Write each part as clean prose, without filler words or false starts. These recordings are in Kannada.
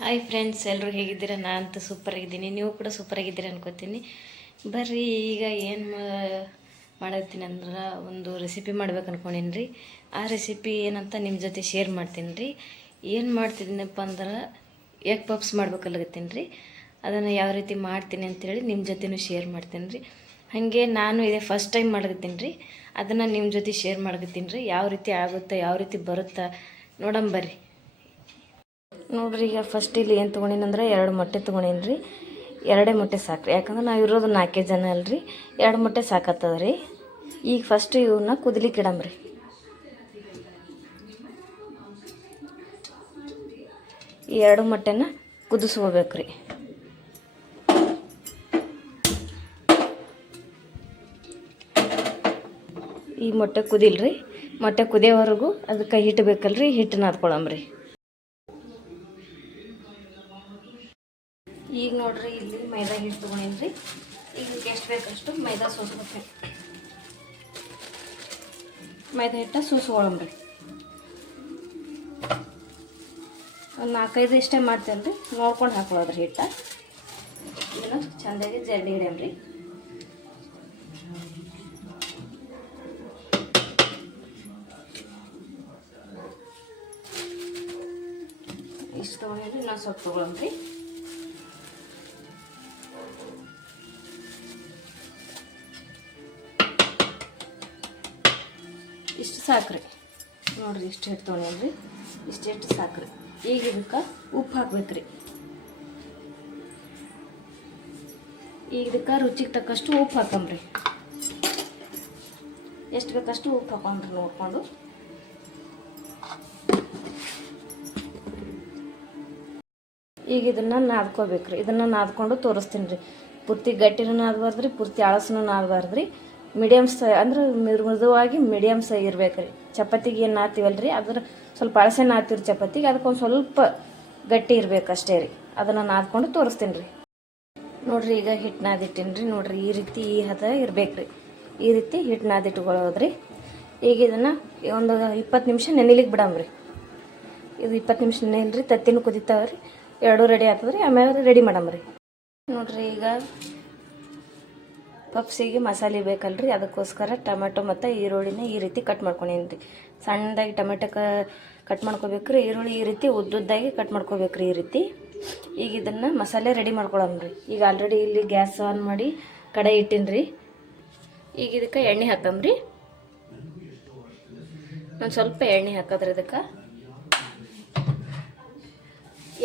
ಹಾಯ್ ಫ್ರೆಂಡ್ಸ್, ಎಲ್ಲರೂ ಹೇಗಿದ್ದೀರಾ? ನಾನಂತೂ ಸೂಪರಾಗಿದ್ದೀನಿ. ನೀವು ಕೂಡ ಸೂಪರಾಗಿದ್ದೀರಾ ಅನ್ಕೋತೀನಿ. ಬರ್ರಿ, ಈಗ ಏನು ಮಾಡತ್ತೀನಿ ಅಂದ್ರೆ ಒಂದು ರೆಸಿಪಿ ಮಾಡ್ಬೇಕು ಅನ್ಕೊಂಡೀನಿ ರೀ. ಆ ರೆಸಿಪಿ ಏನಂತ ನಿಮ್ಮ ಜೊತೆ ಶೇರ್ ಮಾಡ್ತೀನಿ ರೀ. ಏನು ಮಾಡ್ತಿದ್ದೀನಪ್ಪ ಅಂದ್ರೆ ಎಗ್ ಪಪ್ಸ್ ಮಾಡ್ಬೇಕಲ್ಲಗತ್ತೀನಿ ರೀ. ಅದನ್ನು ಯಾವ ರೀತಿ ಮಾಡ್ತೀನಿ ಅಂತೇಳಿ ನಿಮ್ಮ ಜೊತೆನೂ ಶೇರ್ ಮಾಡ್ತೀನಿ ರೀ. ಹಾಗೆ ನಾನು ಇದೇ ಫಸ್ಟ್ ಟೈಮ್ ಮಾಡಕತ್ತೀನಿ ರೀ. ಅದನ್ನು ನಿಮ್ಮ ಜೊತೆ ಶೇರ್ ಮಾಡಕತ್ತೀನಿ ರೀ. ಯಾವ ರೀತಿ ಆಗುತ್ತಾ, ಯಾವ ರೀತಿ ಬರುತ್ತಾ ನೋಡಂಬರ್ರಿ. ನೋಡ್ರಿ, ಈಗ ಫಸ್ಟ್ ಇಲ್ಲಿ ಏನು ತೊಗೊಂಡಿನಂದ್ರೆ 2 ಮೊಟ್ಟೆ ತೊಗೊಂಡೀನಿ ರೀ. 2 ಮೊಟ್ಟೆ ಸಾಕು, ಯಾಕಂದ್ರೆ ನಾವು ಇರೋದು 4 ಜನ ಅಲ್ರಿ. 2 ಮೊಟ್ಟೆ ಸಾಕತ್ತದ ರೀ. ಈಗ ಫಸ್ಟ್ ಇವನ್ನ ಕುದಿಲಿಕ್ಕೆ ಇಡಮ್ರಿ. ಈ 2 ಮೊಟ್ಟೆನ ಕುದಿಸ್ಕೋಬೇಕು ರೀ. ಈ ಮೊಟ್ಟೆ ಕುದಿಲ್ರಿ. ಮೊಟ್ಟೆ ಕುದಿಯೋವರೆಗೂ ಅದಕ್ಕೆ ಹಿಟ್ಟು ಬೇಕಲ್ರಿ, ಹಿಟ್ಟು ನಾದ್ಕೊಳಮ್ರಿ. ಈಗ ನೋಡ್ರಿ, ಇಲ್ಲಿ ಮೈದಾ ಹಿಟ್ಟು ತೊಗೊಂಡೀನಿ ರೀ. ಈಗ ಎಷ್ಟು ಬೇಕಷ್ಟು ಮೈದಾ ಸೋಸ್ಬೇಕು. ಮೈದಾ ಹಿಟ್ಟು ಸೋಸ್ಕೊಳಮ್ರಿ. ಒಂದು 4-5 ಇಷ್ಟೇ ಮಾಡ್ತೇನೆ ರೀ, ನೋಡ್ಕೊಂಡು ಹಾಕೊಳ್ಳೋದ್ರಿ ಹಿಟ್ಟು. ಇದನ್ನು ಚೆಂದಾಗಿ ಜರಡಿ ಹಿಡಿಯಮ್ರಿ. ಇಷ್ಟು ತೊಗೊಂಡ್ರಿ, ಇನ್ನೊಂದು ಸ್ವಲ್ಪ ತೊಗೊಳಮ್ರಿ. ಇಷ್ಟು ಸಾಕ್ರಿ. ನೋಡ್ರಿ, ಇಷ್ಟು ಹಿಟ್ಟು ತೊಗೊಂಡ್ರಿ. ಇಷ್ಟು ಹಿಟ್ಟು ಸಾಕ್ರಿ. ಈಗ ಇದಕ್ಕೆ ಉಪ್ಪು ಹಾಕ್ಬೇಕ್ರಿ. ಈಗ ಇದಕ್ಕೆ ರುಚಿಗೆ ತಕ್ಕಷ್ಟು ಉಪ್ಪು ಹಾಕಂಬ್ರಿ. ಎಷ್ಟು ಬೇಕಷ್ಟು ಉಪ್ಪು ಹಾಕೊಂಡ್ರಿ ನೋಡ್ಕೊಂಡು. ಈಗ ಇದನ್ನು ನಾದ್ಕೋಬೇಕ್ರಿ. ಇದನ್ನು ನಾದ್ಕೊಂಡು ತೋರಿಸ್ತೀನಿ ರೀ. ಪೂರ್ತಿ ಗಟ್ಟಿನೂ ನಾದಬಾರ್ದ್ರಿ, ಪೂರ್ತಿ ಆಳಸನೂ ನಾದಬಾರ್ದ್ರಿ. ಮೀಡಿಯಮ್ ಅಂದ್ರೆ ಮೃದುವಾಗಿ ಮೀಡಿಯಮ್ ಇರ್ಬೇಕು ರೀ. ಚಪಾತಿಗೆ ಏನು ನಾದ್ತೀವಲ್ರಿ, ಅದ್ರ ಸ್ವಲ್ಪ ಅಳಸೆ ನಾದ್ತೀವಿ ಚಪಾತಿಗೆ, ಅದಕ್ಕೊಂದು ಸ್ವಲ್ಪ ಗಟ್ಟಿ ಇರ್ಬೇಕು ಅಷ್ಟೇ ರೀ. ಅದನ್ನು ನಾದ್ಕೊಂಡು ತೋರಿಸ್ತೀನಿ ರೀ. ನೋಡಿರಿ, ಈಗ ಹಿಟ್ಟು ನಾದಿಟ್ಟೀನಿ ರೀ. ನೋಡಿರಿ, ಈ ರೀತಿ ಈ ಹದ ಇರ್ಬೇಕು ರೀ. ಈ ರೀತಿ ಹಿಟ್ಟು ನಾದಿಟ್ಕೊಳ್ಳೋದ್ರಿ. ಈಗ ಇದನ್ನು ಒಂದು 20 ನಿಮಿಷ ನೆನಿಲಿಕ್ಕೆ ಬಿಡಮ್ರಿ. ಇದು 20 ನಿಮಿಷ ನೆನಿಲ್ರಿ. ತತ್ತಿನೂ ಕುದಿತಾವ್ರಿ, ಎರಡೂ ರೆಡಿ ಆಗ್ತದ್ರಿ. ಆಮೇಲೆ ರೆಡಿ ಮಾಡಮ್ರಿ. ನೋಡಿರಿ, ಈಗ ಪಪ್ಸಿಗೆ ಮಸಾಲೆ ಬೇಕಲ್ರಿ, ಅದಕ್ಕೋಸ್ಕರ ಟೊಮೆಟೊ ಮತ್ತು ಈರುಳ್ಳಿನ ಈ ರೀತಿ ಕಟ್ ಮಾಡ್ಕೊಂಡೀನಿ ರೀ. ಸಣ್ಣದಾಗಿ ಟೊಮೆಟೊ ಕಟ್ ಮಾಡ್ಕೋಬೇಕ್ರಿ. ಈರುಳ್ಳಿ ಈ ರೀತಿ ಉದ್ದುದ್ದಾಗಿ ಕಟ್ ಮಾಡ್ಕೋಬೇಕ್ರಿ, ಈ ರೀತಿ. ಈಗ ಇದನ್ನು ಮಸಾಲೆ ರೆಡಿ ಮಾಡ್ಕೊಳಮ್ರಿ. ಈಗ ಆಲ್ರೆಡಿ ಇಲ್ಲಿ ಗ್ಯಾಸ್ ಆನ್ ಮಾಡಿ ಕಡಾಯಿ ಇಟ್ಟೀನಿ ರೀ. ಈಗ ಇದಕ್ಕೆ ಎಣ್ಣೆ ಹಾಕಮ್ರಿ. ಒಂದು ಸ್ವಲ್ಪ ಎಣ್ಣೆ ಹಾಕೋದ್ರಿ. ಇದಕ್ಕೆ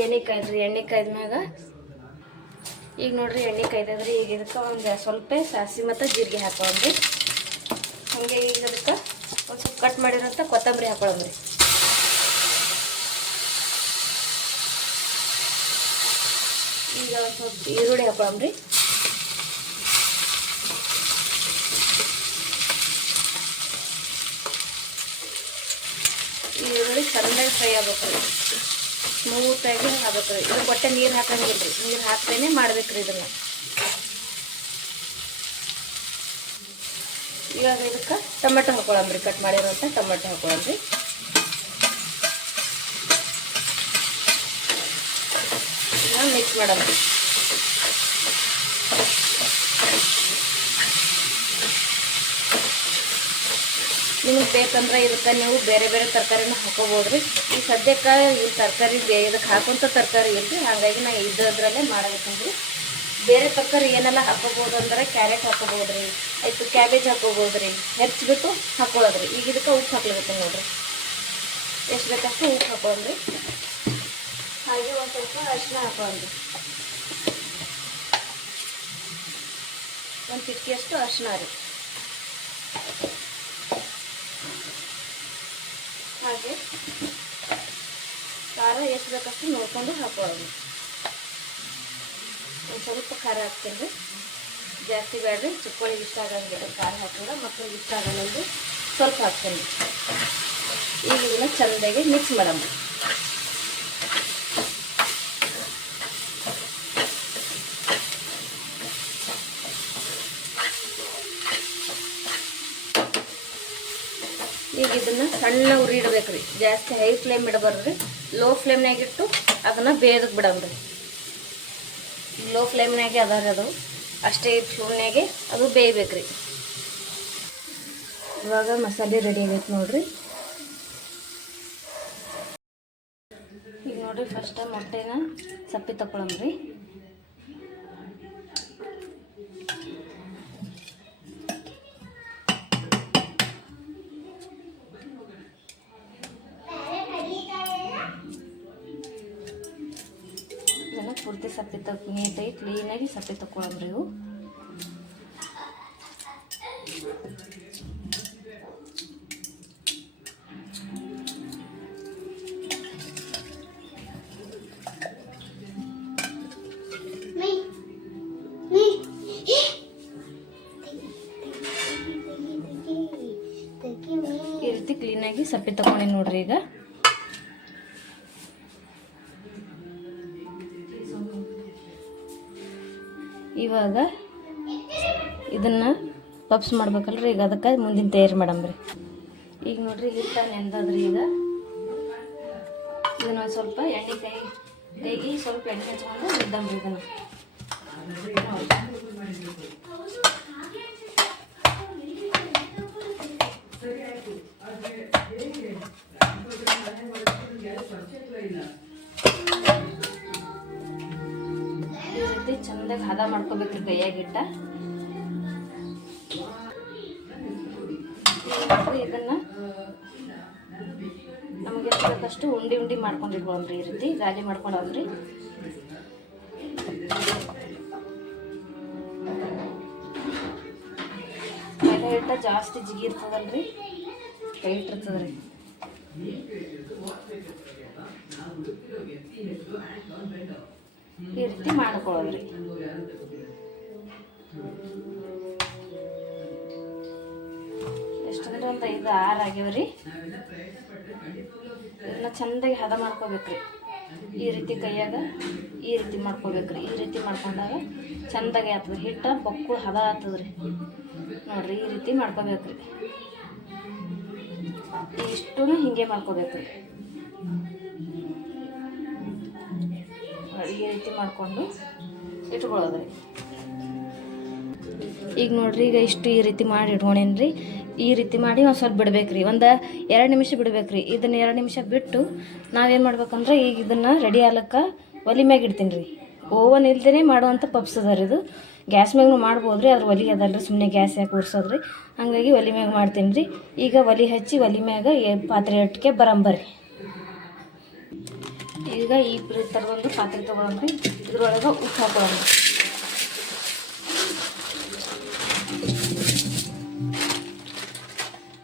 ಎಣ್ಣೆ ಕಾಯ್ದ್ರಿ. ಎಣ್ಣೆ ಕಾಯ್ದ್ಮ್ಯಾಗ ಈಗ ನೋಡ್ರಿ, ಎಣ್ಣೆ ಕಾಯ್ದದ್ರಿ. ಈಗ ಇದಕ್ಕೆ ಒಂದು ಸ್ವಲ್ಪ ಸಾಸಿವೆ ಮತ್ತು ಜೀರಿಗೆ ಹಾಕೊಳ್ಳಮ್ರಿ. ಹಾಗೆ ಈಗ ಅದಕ್ಕೆ ಒಂದು ಸ್ವಲ್ಪ ಕಟ್ ಮಾಡಿರೋಂಥ ಕೊತ್ತಂಬರಿ ಹಾಕೊಳ್ಳಮ್ರಿ. ಈಗ ಒಂದು ಸ್ವಲ್ಪ ಈರುಳ್ಳಿ ಹಾಕೊಳ್ಳಮ್ರಿ. ಈರುಳ್ಳಿ ಚೆನ್ನಾಗಿ ಫ್ರೈ ಆಗ್ಬೇಕು ರೀ. ಸ್ಮೂತಾಗಿ ಹಾಕ್ಬೇಕು ರೀ. ಇದು ಕೊಟ್ಟೆ ನೀರು ಹಾಕಂಗಿಲ್ಲ ರೀ. ನೀರು ಹಾಕ್ತೇನೆ ಮಾಡ್ಬೇಕ್ರಿ ಇದನ್ನು. ಇವಾಗ ಇದಕ್ಕೆ ಟೊಮೆಟೊ ಹಾಕೊಳ್ಳಮ್ರಿ. ಕಟ್ ಮಾಡಿರೋಂಥ ಟೊಮೆಟೊ ಹಾಕೊಳ್ಳಮ್ರಿ. ಇದನ್ನ ಮಿಕ್ಸ್ ಮಾಡಮ್ರಿ. ನಿಮಗೆ ಬೇಕಂದ್ರೆ ಇದಕ್ಕೆ ನೀವು ಬೇರೆ ಬೇರೆ ತರಕಾರಿನ ಹಾಕೋಬೋದ್ರಿ. ಈ ಸದ್ಯಕ್ಕೆ ಈ ತರಕಾರಿ ಇದಕ್ಕೆ ಹಾಕೋಂಥ ತರಕಾರಿ ಇಲ್ರಿ, ಹಾಗಾಗಿ ನಾ ಇದ್ರಲ್ಲೇ ಮಾಡಬೇಕಂದ್ರಿ. ಬೇರೆ ತರಕಾರಿ ಏನೆಲ್ಲ ಹಾಕೋಬೋದು ಅಂದ್ರೆ ಕ್ಯಾರೆಟ್ ಹಾಕೋಬೋದ್ರಿ, ಆಯಿತು ಕ್ಯಾಬೇಜ್ ಹಾಕೋಬೋದ್ರಿ. ಹೆಚ್ಚಿಬಿಟ್ಟು ಹಾಕೊಳ್ಳೋದ್ರಿ. ಈಗ ಇದಕ್ಕೆ ಉಪ್ಪು ಹಾಕ್ಲೇಬೇಕು ನೋಡ್ರಿ. ಎಷ್ಟು ಬೇಕಷ್ಟು ಉಪ್ಪು ಹಾಕೊಳ್ಳೋದ್ರಿ. ಹಾಗೆ ಒಂದು ಸ್ವಲ್ಪ ಅರಿಶಿನ ಹಾಕೊಳ್ಳೋದ್ರಿ. ಒಂದು ಚಿಟಿಕೆಯಷ್ಟು ಅರಿಶಿನ ರೀ. ಹಾಗೆ ಖಾರ ಎಷ್ಟು ಬೇಕಷ್ಟು ನೋಡ್ಕೊಂಡು ಹಾಕೊಳ್ಳೋದು. ಒಂದು ಸ್ವಲ್ಪ ಖಾರ ಹಾಕ್ತೀನಿ ರೀ, ಜಾಸ್ತಿ ಬೇಡ್ರಿ. ಚಿಕ್ಕಳಿಗೆ ಇಷ್ಟ ಆಗಂಗಿಲ್ಲ ಖಾರ ಹಾಕಿದ್ರೆ, ಮಕ್ಕಳಿಗೆ ಇಷ್ಟ ಆಗಲ್ಲ. ಸ್ವಲ್ಪ ಹಾಕ್ತೀನಿ. ಈಗ ಇದನ್ನು ಚೆಂದಾಗಿ ಮಿಕ್ಸ್ ಮಾಡಮ್ಮ. ಈಗ ಇದನ್ನು ಸಣ್ಣ ಉರಿ ಇಡಬೇಕ್ರಿ. ಜಾಸ್ತಿ ಹೈ ಫ್ಲೇಮ್ ಇಡಬಾರ್ದು ರೀ. ಲೋ ಫ್ಲೇಮ್ನಾಗಿಟ್ಟು ಅದನ್ನು ಬೇಯೋದಕ್ಕೆ ಬಿಡಮ್ರಿ. ಲೋ ಫ್ಲೇಮ್ನಾಗೆ ಅದಾರಿ ಅದು, ಅಷ್ಟೇ ಫ್ಲೇಮ್ನಾಗೆ ಅದು ಬೇಯಬೇಕ್ರಿ. ಇವಾಗ ಮಸಾಲೆ ರೆಡಿ ಆಗೈತೆ ನೋಡ್ರಿ. ಈಗ ನೋಡ್ರಿ ಫಸ್ಟ್ ಮೊಟ್ಟೆನ ಸಪ್ಪೆ ತಗೊಳಮ್ರಿ. ಇದನ್ನು ಪೂರ್ತಿ ಸಪ್ಪೆ ನೀಟಾಗಿ ಕ್ಲೀನಾಗಿ ಸಪ್ಪೆ ತಗೊಳಮ್ರಿ. ಇವು ಈ ರೀತಿ ಕ್ಲೀನಾಗಿ ಸಪ್ಪೆ ತಗೊಂಡಿ ನೋಡ್ರಿ. ಈಗ ಇವಾಗ ಇದನ್ನು ಪಪ್ಸ್ ಮಾಡ್ಬೇಕಲ್ರಿ. ಈಗ ಅದಕ್ಕೆ ಮುಂದಿನ ತಯಾರಿ ಮಾಡಮ್ರಿ. ಈಗ ನೋಡ್ರಿ ಹಿಟ್ಟ ನೆಂದಾದ್ರಿ. ಈಗ ಇದನ್ನ ಸ್ವಲ್ಪ ಕೈಗೆ ಸ್ವಲ್ಪ ಎಣ್ಣೆ ಹಚ್ಕೊಂಡು ಇದ್ದಮ್ರಿ. ಇದನ್ನು ಈ ರೀತಿ ಚಂದಾಗಿ ಹದ ಮಾಡ್ಕೋಬೇಕ್ರಿ ಕೈಯಾಗಿಟ್ಟ. ಇದನ್ನ ನಮಗೆ ಬೇಕಷ್ಟು ಉಂಡಿ ಮಾಡ್ಕೊಂಡಿರ್ಬೋದ್ರಿ. ಈ ರೀತಿ ಗಾಲಿ ಮಾಡ್ಕೊಂಡ್ರಿ. ಮೈದಾ ಹಿಟ್ಟ ಜಾಸ್ತಿ ಜಿಗಿ ಇರ್ತದಲ್ರಿ, ಕೈ ಇಟ್ಟಿರ್ತದ್ರಿ. ಈ ರೀತಿ ಮಾಡ್ಕೊಳ್ಳೋದ್ರಿ. ಎಷ್ಟಂದ್ರೆ ಒಂದು 5-6 ಆಗ್ಯಾವ್ರಿ. ಇದನ್ನ ಚಂದಾಗಿ ಹದ ಮಾಡ್ಕೋಬೇಕ್ರಿ. ಈ ರೀತಿ ಕೈಯಾಗ ಈ ರೀತಿ ಮಾಡ್ಕೋಬೇಕ್ರಿ. ಈ ರೀತಿ ಮಾಡ್ಕೊಂಡಾಗ ಚಂದಾಗಿ ಆಗ್ತದೆ. ಹಿಟ್ಟ ಬೊಕ್ಕಳು ಹದ ಆಗ್ತದ್ರಿ ನೋಡ್ರಿ. ಈ ರೀತಿ ಮಾಡ್ಕೋಬೇಕ್ರಿ. ಇಷ್ಟು ಹಿಂಗೆ ಮಾಡ್ಕೋಬೇಕ್ರಿ. ಈ ರೀತಿ ಮಾಡ್ಕೊಂಡು ಇಟ್ಕೊಳ್ಳೋದ್ರಿ. ಈಗ ನೋಡ್ರಿ, ಈಗ ಇಷ್ಟು ಈ ರೀತಿ ಮಾಡಿ ಇಟ್ಕೊಂಡೇನ್ರಿ. ಈ ರೀತಿ ಮಾಡಿ ಒಂದು ಸ್ವಲ್ಪ ಬಿಡ್ಬೇಕ್ರಿ. ಒಂದು 2 ನಿಮಿಷ ಬಿಡ್ಬೇಕ್ರಿ. ಇದನ್ನು 2 ನಿಮಿಷ ಬಿಟ್ಟು ನಾವೇನು ಮಾಡ್ಬೇಕಂದ್ರೆ, ಈಗ ಇದನ್ನು ರೆಡಿ ಆಗ್ಲಕ್ಕ ಒಲೆ ಮ್ಯಾಗ ಇಡ್ತೀನಿ ರೀ. ಓವನ್ ಇಲ್ದೇ ಮಾಡುವಂಥ ಪಪ್ಸ್ ಅದ ರೀ. ಇದು ಗ್ಯಾಸ್ ಮ್ಯಾಗೂ ಮಾಡ್ಬೋದು ರೀ, ಅದ್ರ ಒಲೆ ಅದಲ್ರಿ, ಸುಮ್ಮನೆ ಗ್ಯಾಸ್ ಯಾಕೆ ಉರ್ಸೋದ್ರಿ. ಹಾಗಾಗಿ ಒಲೆ ಮ್ಯಾಗ ಮಾಡ್ತೀನಿ ರೀ. ಈಗ ಒಲೆ ಹಚ್ಚಿ ಒಲೆ ಮ್ಯಾಗ ಪಾತ್ರೆ ಇಟ್ಟಿಗೆ ಬರಂಬರ್ರಿ. ಈಗ ಈ ಥರದೊಂದು ಪಾತ್ರೆ ತೊಗೊಳಮ್ರಿ. ಇದ್ರೊಳಗೆ ಉಪ್ಪು ಹಾಕೊಳ್ಳೋಣ.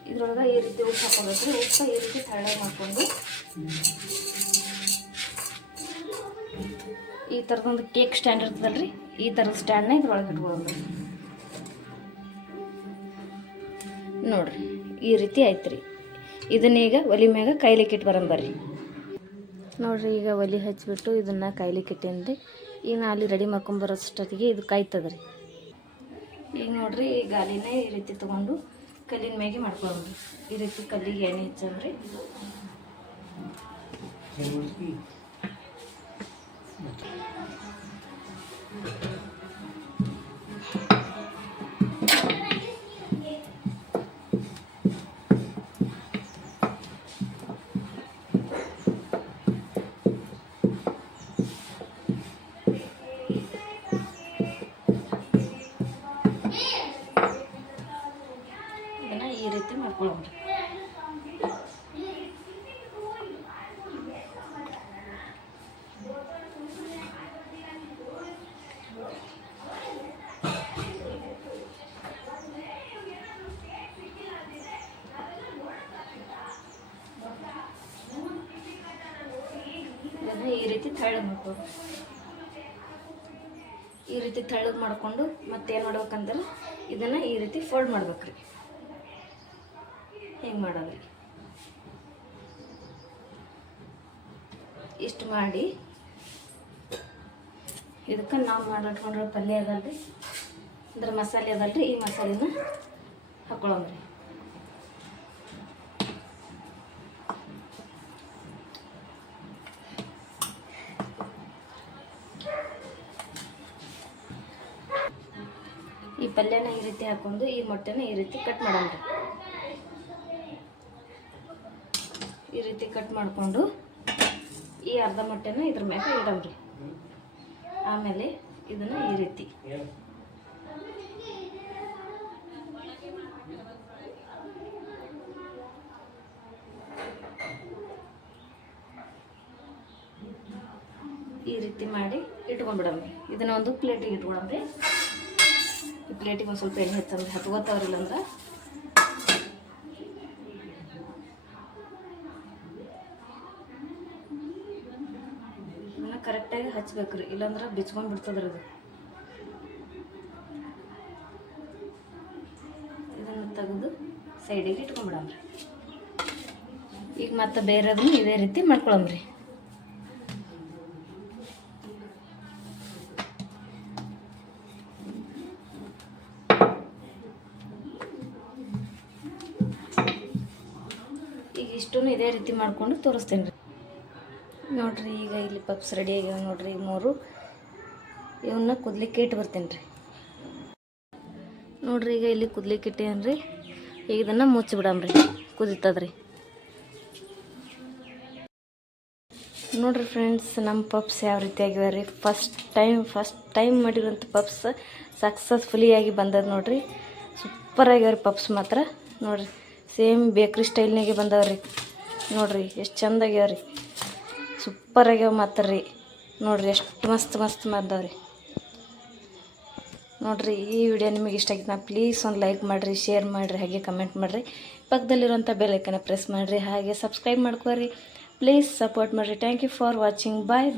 ಇದ್ರೊಳಗೆ ಈ ರೀತಿ ಉಪ್ಪು ಹಾಕೋಬೇಕ್ರಿ. ಉಪ್ಪು ಈ ರೀತಿ ತಳ್ಳಗೆ ಮಾಡಿಕೊಂಡು ಈ ಥರದೊಂದು ಕೇಕ್ ಸ್ಟ್ಯಾಂಡ್ ಇರ್ತದಲ್ರಿ, ಈ ಥರದ ಸ್ಟ್ಯಾಂಡ್ನ ಇದ್ರೊಳಗೆ ಇಟ್ಕೊಳ್ಳೋದು ನೋಡ್ರಿ. ಈ ರೀತಿ ಆಯ್ತು ರೀ. ಇದನ್ನೀಗ ಒಲೆ ಮ್ಯಾಗ ಕಾಯ್ಲಿಕ್ಕೆ ಇಟ್ಟು ಬರಂಬರ್ರಿ. ನೋಡ್ರಿ, ಈಗ ಒಲೆ ಹಚ್ಚಿಬಿಟ್ಟು ಇದನ್ನು ಕಾಯ್ಲಿಕ್ಕೆ ಇಟ್ಟೇನಿ ರೀ. ಈಗ ನಾ ಅಲ್ಲಿ ರೆಡಿ ಮಾಡ್ಕೊಂಬರೋಷ್ಟೊತ್ತಿಗೆ ಇದು ಕಾಯ್ತದೆ ರೀ. ಈಗ ನೋಡ್ರಿ, ಈ ಗಾಲಿನೇ ಈ ರೀತಿ ತೊಗೊಂಡು ಕಲ್ಲಿನ ಮ್ಯಾಗೆ ಮಾಡ್ಕೊಳ್ಳೋದು. ಈ ರೀತಿ ಕಲ್ಲಿಗೆ ಎಣ್ಣೆ ಹಚ್ಚಮ್ರಿ. ಈ ರೀತಿ ಮಾಡ್ಕೊಳ್ಳೋಣ. ಈ ರೀತಿ ತಳ್ಳಗೆ ಮಾಡ್ಕೊಂಡು ಮಾಡ್ಕೊಂಡು ಮತ್ತೇನು ಮಾಡ್ಬೇಕಂದ್ರೆ ಇದನ್ನು ಈ ರೀತಿ ಫೋಲ್ಡ್ ಮಾಡ್ಬೇಕ್ರಿ. ಹಿಂಗೆ ಮಾಡೋದ್ರಿ. ಇಷ್ಟು ಮಾಡಿ ಇದಕ್ಕೆ ನಾವು ಮಾಡಿಟ್ಕೊಂಡ್ರೆ ಪಲ್ಯ ಅದಲ್ರಿ, ಅಂದ್ರೆ ಮಸಾಲೆ ಅದಲ್ರಿ, ಈ ಮಸಾಲೆನ ಹಾಕೊಳ್ಳೋದ್ರಿ. ಪಲ್ಯನ ಈ ರೀತಿ ಹಾಕ್ಕೊಂಡು ಈ ಮೊಟ್ಟೆನ ಈ ರೀತಿ ಕಟ್ ಮಾಡೋಣ್ರಿ. ಈ ರೀತಿ ಕಟ್ ಮಾಡಿಕೊಂಡು ಈ ಅರ್ಧ ಮೊಟ್ಟೆನ ಇದ್ರ ಮ್ಯಾಗ ಇಡಮ್ರಿ. ಆಮೇಲೆ ಇದನ್ನು ಈ ರೀತಿ ಮಾಡಿ ಇಟ್ಕೊಂಡ್ಬಿಡಮ್ರಿ. ಇದನ್ನ ಒಂದು ಪ್ಲೇಟಿಗೆ ಇಟ್ಕೊಳಮ್ರಿ. ಈ ಪ್ಲೇಟಿಗೆ ಒಂದು ಸ್ವಲ್ಪ ಎಣ್ಣೆ ಹಚ್ಚಮ್ರಿ, ಹತ್ಕೋತಾವ್ರಿಲ್ಲ ಅಂದ್ರೆ ಇದನ್ನ ಕರೆಕ್ಟಾಗಿ ಹಚ್ಬೇಕ್ರಿ, ಇಲ್ಲಾಂದ್ರೆ ಬಿಚ್ಕೊಂಡು ಬಿಡ್ತದ್ರಿ ಇದು. ಇದನ್ನು ತೆಗೆದು ಸೈಡಿಗೆ ಇಟ್ಕೊಂಡ್ಬಿಡಮ್ರಿ. ಈಗ ಮತ್ತೆ ಬೇರೆದನ್ನು ಇದೇ ರೀತಿ ಮಾಡ್ಕೊಳಮ್ರಿ. ಈಗ ಇಷ್ಟೂ ಇದೇ ರೀತಿ ಮಾಡ್ಕೊಂಡು ತೋರಿಸ್ತೇನೆ ರೀ. ನೋಡಿರಿ ಈಗ ಇಲ್ಲಿ ಪಪ್ಸ್ ರೆಡಿ ಆಗ್ಯಾವ ನೋಡಿರಿ. 3 ಇವನ್ನ ಕುದ್ಲಿಕ್ಕೆ ಇಟ್ಟು ಬರ್ತೇನೆ ರೀ. ನೋಡಿರಿ ಈಗ ಇಲ್ಲಿ ಕುದ್ಲಿಕ್ಕೆ ಇಟ್ಟೇನು ರೀ. ಈಗ ಇದನ್ನು ಮುಚ್ಚಿಬಿಡಮ್ರಿ, ಕುದಿತದ್ರಿ. ನೋಡಿರಿ ಫ್ರೆಂಡ್ಸ್, ನಮ್ಮ ಪಪ್ಸ್ ಯಾವ ರೀತಿ ಆಗ್ಯಾವ ರೀ. ಫಸ್ಟ್ ಟೈಮ್ ಮಾಡಿರೋಂಥ ಪಪ್ಸ್ ಸಕ್ಸಸ್ಫುಲಿಯಾಗಿ ಬಂದದ ನೋಡಿರಿ. ಸೂಪರ್ ಆಗ್ಯಾವ ರೀ ಪಪ್ಸ್ ಮಾತ್ರ. ನೋಡಿರಿ ಸೇಮ್ ಬೇಕ್ರಿ ಸ್ಟೈಲ್ನಾಗೆ ಬಂದವ್ರಿ. ನೋಡಿರಿ ಎಷ್ಟು ಚಂದ ಆಗ್ಯಾವ ರೀ, ಸೂಪರ್ ಆಗ್ಯಾವ ಮಾತ್ರ ರೀ. ನೋಡಿರಿ ಎಷ್ಟು ಮಸ್ತ್ ಬಂದವ್ರಿ. ನೋಡಿರಿ ಈ ವಿಡಿಯೋ ನಿಮಗೆ ಇಷ್ಟ ಆಗಿತ್ತು ಪ್ಲೀಸ್ ಒಂದು ಲೈಕ್ ಮಾಡಿರಿ, ಶೇರ್ ಮಾಡಿರಿ, ಹಾಗೆ ಕಮೆಂಟ್ ಮಾಡಿರಿ. ಪಕ್ಕದಲ್ಲಿರುವಂಥ ಬೆಲ್ ಐಕನ್ನ ಪ್ರೆಸ್ ಮಾಡಿರಿ, ಹಾಗೆ ಸಬ್ಸ್ಕ್ರೈಬ್ ಮಾಡ್ಕೊರಿ. ಪ್ಲೀಸ್ ಸಪೋರ್ಟ್ ಮಾಡಿರಿ. Thank you for watching. Bye.